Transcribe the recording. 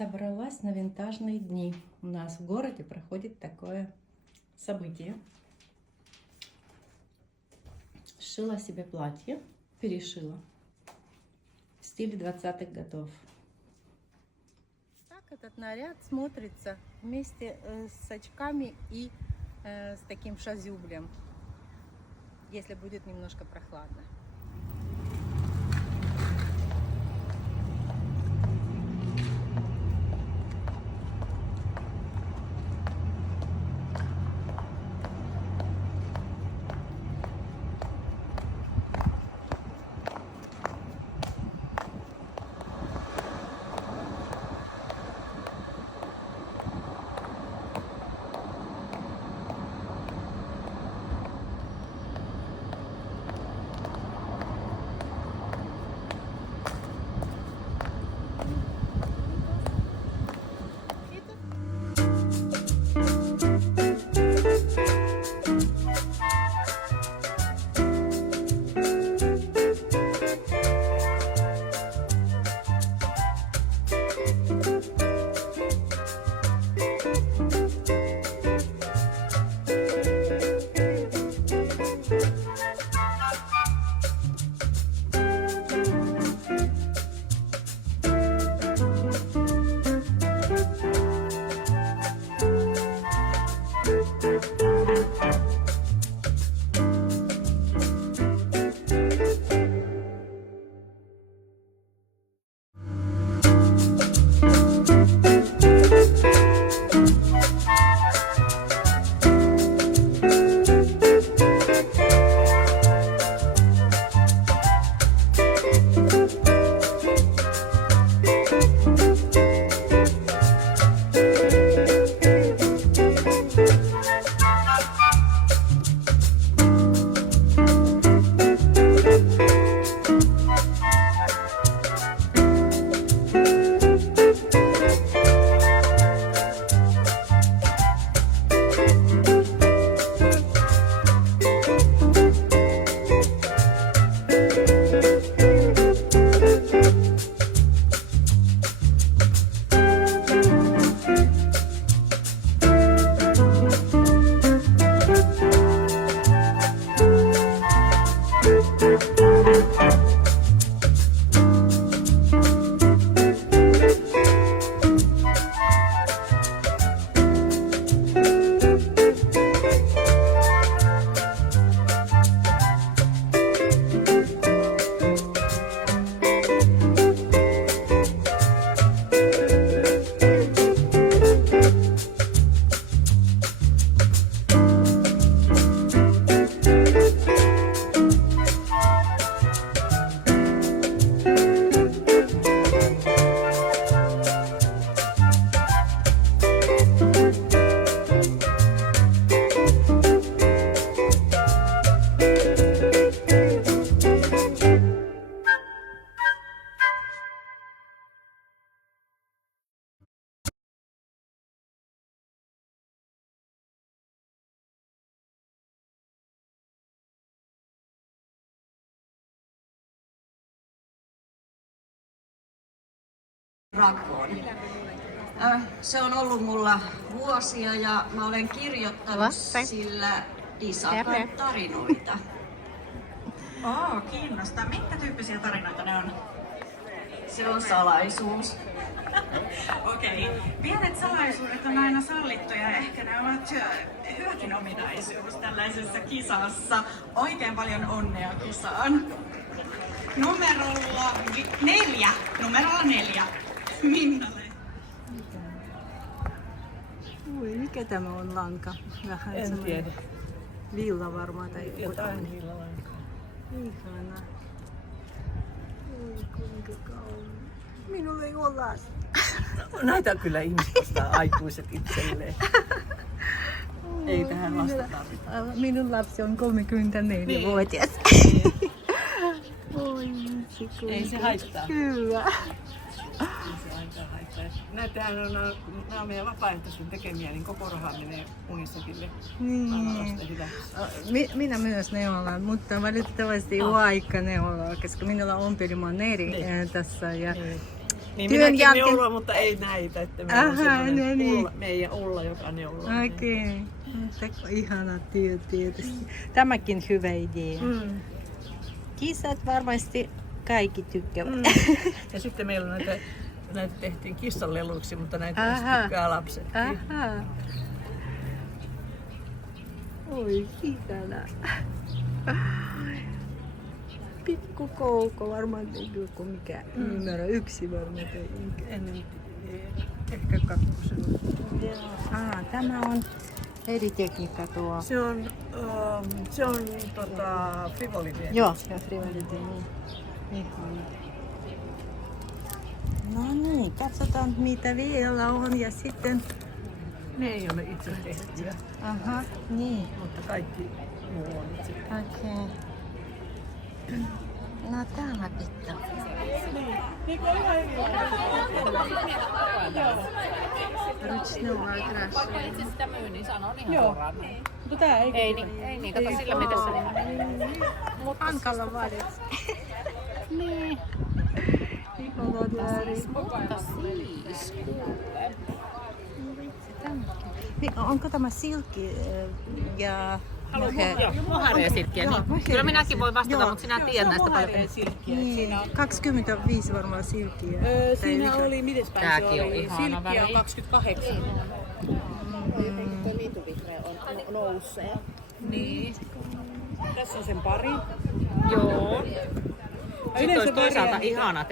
Собралась на винтажные дни. У нас в городе проходит такое событие. Сшила себе платье, перешила в стиле 20-х годов. Так этот наряд смотрится вместе с очками и с таким шазюблем, если будет немножко прохладно. Rakvoon. Se on ollut mulla vuosia ja mä olen kirjoittanut sillä Disakan tarinoita. Kiinnostaa. Minkä tyyppisiä tarinoita ne on? Se on salaisuus. Okei. Pienet salaisuudet on aina sallittuja ja ehkä ne ovat hyväkin ominaisuus tällaisessa kisassa. Oikein paljon onnea kisaan. Numerolla 4. Minnalle. Ui, mikä tämä on lanka? Vähän En tiedä. Villa varmaan tai Jotain villalankaa. Ihana. Oi, kuinka kauan. Minulla ei ole lasta. Näitä kyllä ihmiset ostaa aikuiset itselleen. Ei tähän lasta tarvita. Minun lapsi on 34-vuotias. Oi, Ei se haittaa. Hyvä. Ei se ainakaan haittaa. Näitähän on, nämä on meidän vapaaehtoisen tekemiä, niin koko raha menee Unicefille. Niin. Minä myös neuvolaan, mutta valitettavasti ei ole aika neulaa, koska minulla on ompelimaan eri tässä. Ja Niin työn minäkin jälkeen. neuloa, mutta ei näitä. Että meillä on Aha, semmoinen no niin. Ulla, meidän Ulla, joka neuloo. Okei. Ihana työ tietysti. Tämäkin hyvä idea. Kissat varmasti kaikki tykkäävät. Ja sitten meillä on näitä tehtiin kissanleluiksi, mutta näitä Aha. tykkää lapset. Aha. Oi, ihana. Pikku koukko varmaan joku mikä numero 1 varmaan. En ehkä kakkosen. Tämä on eri tekniikka tuo. Se on frivolity. Joo, ja frivolity. Ihana. No niin, katsotaan mitä vielä on ja sitten... Ne ei ole itse tehtyjä, Aha, niin. mutta kaikki muu on itse. Okei. No tämä pitää. Rучного окрашивания. Itse sitä myy, niin sanon ihan suoraan. Ei niin, kato sillä mitä se on. Hankala valita. Niin. Ihana väri. Mutta siis, Onko tämä silkki ja moharia silkkiä, niin. Kyllä minäkin voin vastata, mutta sinä tiedät näistä paljon. niin, 25 varmaan silkkiä. Siinä oli, miten päin se Tääkin on oli? ihana Silkkiä väri. 28. Nousee. Niin. Tässä on sen pari. Joo. Sitten olisi toisaalta ihana